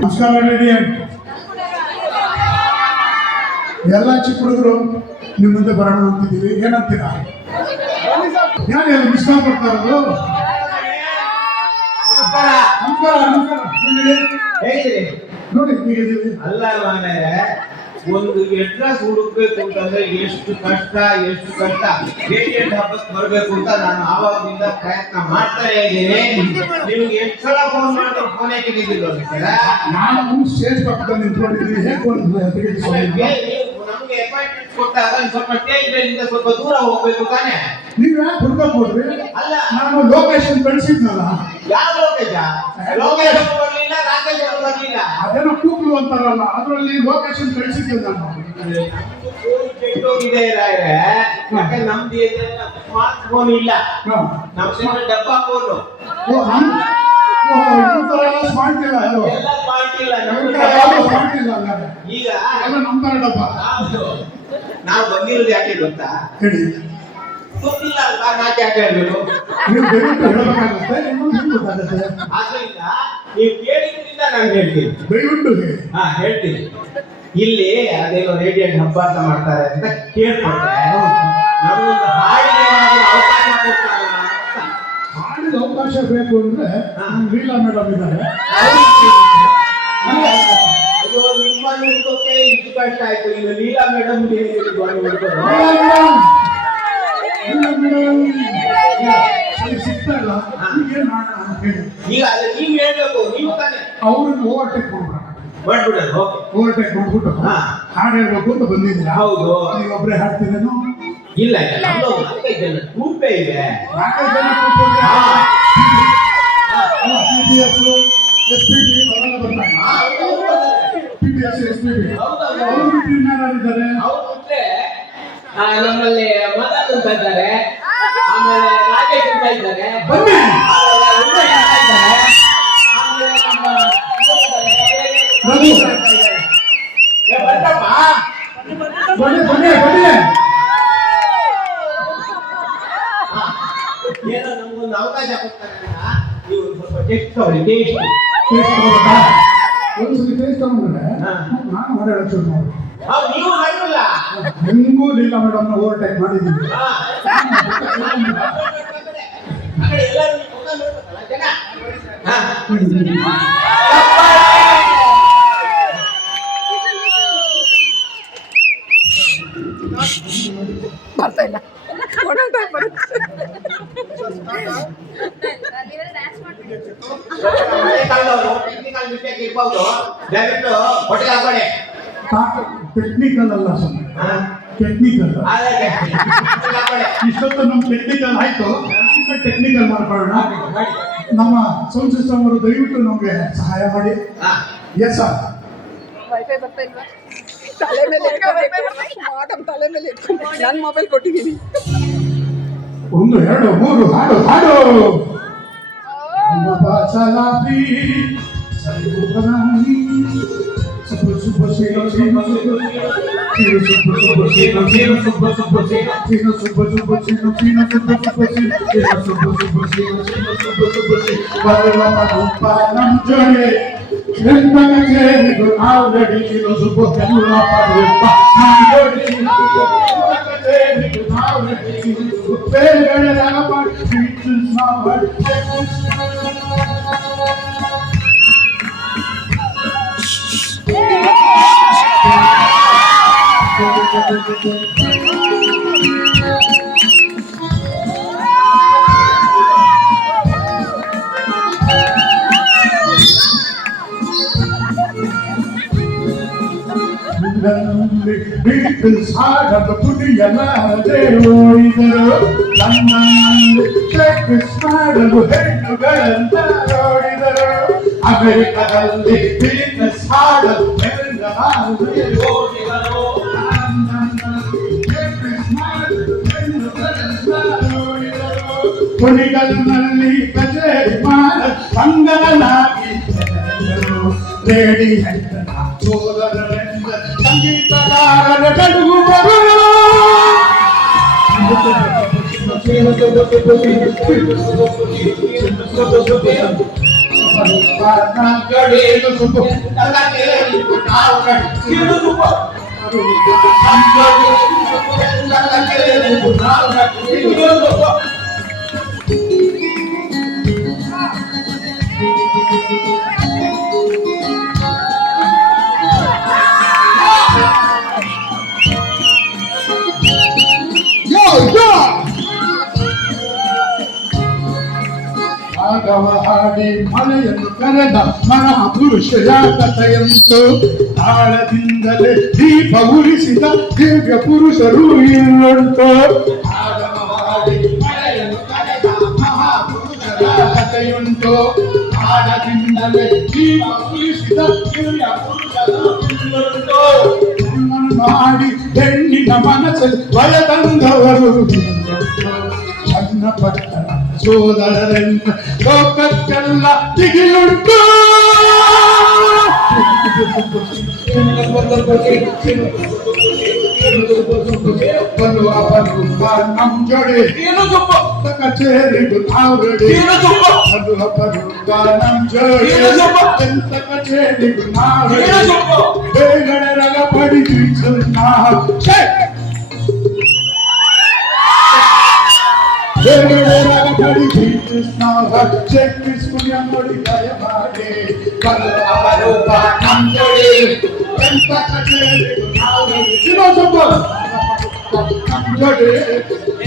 ನಮಸ್ಕಾರ ರೆಡಿ. ಎಲ್ಲ ಚಿಕ್ಕ ಹುಡುಗರು ನಿಮ್ಮ ಮುಂದೆ ಬರೋಣ ಅಂತಿದ್ದೀವಿ. ಏನಂತೀರಾ? ಯಾರು ಮಿಸ್ ಮಾಡ್ತಾ ಇರೋದು? ನಮಸ್ಕಾರ ನಮಸ್ಕಾರ. ನೋಡಿ ಹೇಗಿದ್ದೀವಿ? ಅಲ್ಲ ಒಂದು ಅಡ್ರೆಸ್ ಹುಡುಕ್ಬೇಕು ಅಂತಂದ್ರೆ ಎಷ್ಟು ಕಷ್ಟ. ರೇಡಿಯೇಟ್ ಹಬ್ಬಕ್ಕೆ ಬರ್ಬೇಕು ಅಂತ ನಾನು ಆವಾಗಿಂದ ಪ್ರಯತ್ನ ಮಾಡ್ತಾ ಇದ್ದೀನಿ. ನಿಮ್ಗೆ ಎಷ್ಟು ಸಲ ಫೋನ್ ಮಾಡಿದ್ರು ಫೋನ್ ಯಾಕೆ ತೆಗೆದಿಲ್ಲ ಸರ್? ನಾನು ಸ್ಟೇಜ್ ಪಕ್ಕದಲ್ಲಿ ನಿಂತ್ಕೊಂಡಿದ್ದೀನಿ. ನಮ್ಗೆ ಅಪಾಯಿಂಟ್ಮೆಂಟ್ ಕೊಟ್ಟಾಗ ಸ್ವಲ್ಪ ಸ್ಟೇಜ್ ಮೇಲಿಂದ ಸ್ವಲ್ಪ ದೂರ ಹೋಗ್ಬೇಕು ತಾನೆ. ನೀವ್ ಯಾಕೆ ಹುಡ್ಕಕ್ ಹೋದ್ರಿ? ಅಲ್ಲ, ನಾನು ಲೊಕೇಶನ್ ಕಳಿಸಿದ್ನಲ್ಲ. ಯಾವ ಲೊಕೇಶನ್ ಬರ್ಲಿಲ್ಲ, ರಾಕೇಶ್ ಬರ್ಲಿಲ್ಲ. ಅದೇನೋ ಕೂಗ್ಲು ಅಂತಾರಲ್ಲ, ಅದರಲ್ಲಿ ಲೊಕೇಶನ್ ಕಳಿಸಿದ್ದೆ ನಾನು. ಕೆಟ್ಟೋಗಿದೆ ಯಾಕೆ ನಮ್ದು ಸ್ಮಾರ್ಟ್ ಫೋನ್ ಇಲ್ಲ, ನಮ್ಮ ಡಬ್ಬಾ ಫೋನು. ಸ್ಮಾರ್ಟ್ ಇಲ್ಲ, ಎಲ್ಲ ಸ್ಮಾರ್ಟ್ ಇಲ್ಲ. ಸ್ಮಾರ್ಟ್ ಇಲ್ಲ. ಈಗ ನಮ್ಮ ತರ ಡಬ್ಬ. ನಾವು ಬಂದಿರೋದು ಯಾಕೆ ಗೊತ್ತಾ? ಹೇಳಿ. ಗೊತ್ತಿಲ್ಲ ಅಲ್ವಾ, ನಾಕೆ ಯಾಕೆ ಹೇಳ್ಬೇಕು? ನೀವು ದಯವಿಟ್ಟು ಹೇಳಬೇಕಾಗುತ್ತೆ, ಇನ್ನೊಂದು ಗೊತ್ತಾಗುತ್ತೆ. ಆದ್ರಿಂದ ನೀವು ಕೇಳಿದ್ರಿಂದ ನಾನು ಹೇಳ್ತೀನಿ. ದಯವಿಟ್ಟು ಹೇಳ್ತೀನಿ. ಇಲ್ಲಿ ಅದೇನೋ ರೇಡಿಯೇಟ್ ಹಬ್ಬ ಅಂತ ಮಾಡ್ತಾರೆ ಅಂತ ಕೇಳ್ಕೊಂಡೆ. ನಮಗೊಂದು ಹಾಡಿಗೆ ಅವಕಾಶ ಕೊಡ್ತಾರೆ. ಹಾಡಿದ ಅವಕಾಶ ಬೇಕು ಅಂದ್ರೆ ಲೀಲಾ ಮೇಡಮ್ ಇದ್ದಾರೆ. ಅಯ್ಯೋ, ನಿಮ್ಮನ್ನು ಹುಡುಕೋಕೆ ಇಷ್ಟು ಕಷ್ಟ ಆಯ್ತು. ಇನ್ನು ಲೀಲಾ ಮೇಡಮ್ ಸಿಗ್ತಾ ಇಲ್ಲ. ಈಗ ಅದೇ ನೀವು ಹೇಳ್ಬೇಕು, ನೀವು ತಾನೆ ಅವ್ರನ್ನ ಓವರ್ಟೇಕ್ ಮಾಡ್ಬಿಡೋದು. ಓವರ್ಟೇಕ್ ಮಾಡ್ಬಿಟ್ಟು ಹಾಡು ಹೇಳ್ಬೇಕು ಅಂತ ಬಂದಿದ್ದೀರಾ? ಹೌದು. ನೀವು ಒಬ್ಬರೇ ಹಾಡ್ತೀರೇನು? ಇಲ್ಲ, ನಾಲ್ಕೈದು ಜನ ಗ್ರೂಪೇ ಇದೆ. ನಾಲ್ಕೈದು ಜನ PBS, SPB ಅವರೆಲ್ಲ ಬರ್ತಾರೆ. PBS, SPB ಅವರು ಬಿಟ್ಟು ಇನ್ನಾರಿದ್ದಾರೆ? ನಮ್ಮಲ್ಲಿ ಮದನ್ ಅಂತ ಇದ್ದಾರೆ, ಆಮೇಲೆ ರಾಕೇಶ್ ಅಂತ ಇದ್ದಾರೆ, ಬನ್ನಿ. ಏನೋ ನಮ್ಗೊಂದು ಅವಕಾಶ ಕೊಡ್ತಾರೆ. ನೀವು ಸ್ವಲ್ಪ ಟೆಸ್ಟ್ ತಗೊಳ್ಳಿ. ಒಂದ್ಸಲಿ ಟೇಸ್ಟ್ ತಗೊಂಡ್ರೆ ನಾನು ಹೊರಗಡೆ ಶುರು ಮಾಡಿ. ನೀವು ಮಾಡಿಲ್ಲ, ನಿಮಗೂ ಲೀಲಾ ಮೇಡಮ್ ಓವರ್ಟೇಕ್ ಮಾಡಿದ್ದೀವಿ. ಬರ್ತಾ ಇಲ್ಲ. ಟೆಕ್ನಿಕಲ್ ಅಲ್ಲ ಸ್ವಾಮಿ, ಟೆಕ್ನಿಕಲ್. ಇಷ್ಟೊತ್ತು ನಮ್ಮ ಟೆಕ್ನಿಕಲ್ ಆಯ್ತು, ಟೆಕ್ನಿಕಲ್ ಮಾಡ್ಕೊಳ್ಳೋಣ. ನಮ್ಮ ಸೌಂಡ್ ಸಿಸ್ಟಮ್ ಅವರು ದಯವಿಟ್ಟು ನಮಗೆ ಸಹಾಯ ಮಾಡಿ. Yes sir. ವೈಫೈ ಬರ್ತಾ ಇಲ್ವಾ? ತಲೆ ಮೇಲೆ ಇಟ್ಕೊಂಡು ನನ್ನ ಮೊಬೈಲ್ ಕೊಟ್ಟಿದ್ದೀನಿ. 1 2 3 ಹಾಡು ಹಾಡು. ಸಾಗದ ಪುಡಿಯಲಾದೆ ಓಡಿದರು, ತನ್ನನ್ನು ಪ್ರಾಕ್ಟೀಸ್ ಮಾಡಲು ಹೆಣ್ಣುಗಳಂತ ಓಡಿದರು. ಅಮೆರಿಕದಲ್ಲಿ ಬಿಸಿನೆಸ್ ಮಾಡಲು ಓಡಿದರು, ಕುಣಿಗಲ್ನಲ್ಲಿ ಕಚೇರಿ ಮಾಡ ಸಂಗನಾಗಿ ರೇಡಿ ಸೋದರರೇ ಸಂಗೀತಗಾರರ ನಡುವರು ರಾಘವ ಹಾಡಿ ಮಳೆಯನ್ನು ಕರೆದ ಮಹಾಪುರುಷರ ಕಥೆಯಂತು ತಾಳದಿಂದಲೇ ದೀಪ ಉರಿಸಿದ ದಿವ್ಯ ಪುರುಷರು ಇಲ್ಲುಂಟು ರಾಘವ ಹಾಡಿ ಮಳೆಯನ್ನು ಕರೆದ ಮಹಾಪುರುಷರ ಕಥೆಯುಂಟು ತಾಳದಿಂದಲೇ ದೀಪ ಉರಿಸಿದ ದಿವ್ಯ ಪುರುಷರು ಇಲ್ಲುಂಟು ಮಾಡಿ ಹೆಣ್ಣಿನ ಮನಸ್ಸಲ್ಲಿ ಭಯ ತಂದವರು ಸಣ್ಣ ಪಟ್ಟಣ ಸೋದರರೆಂದ ಲೋಕಕ್ಕೆಲ್ಲ ದಿಗಿಲುಂಟು ಬಲು ಅವನು ನಮ್ ಜೋಡಿ ಕಚೇರಿಗೂ ನಾವಡಿ ಬಲು ಅವನು ನಮ್ ಜೋಡಿ ಎಂತ ಕಚೇರಿಗೂ ನಾವಡಿ ಬೇಗಡರಗ ಪಡಿದು ನಾವು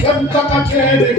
ಎಂತ ಕಚೇರಿ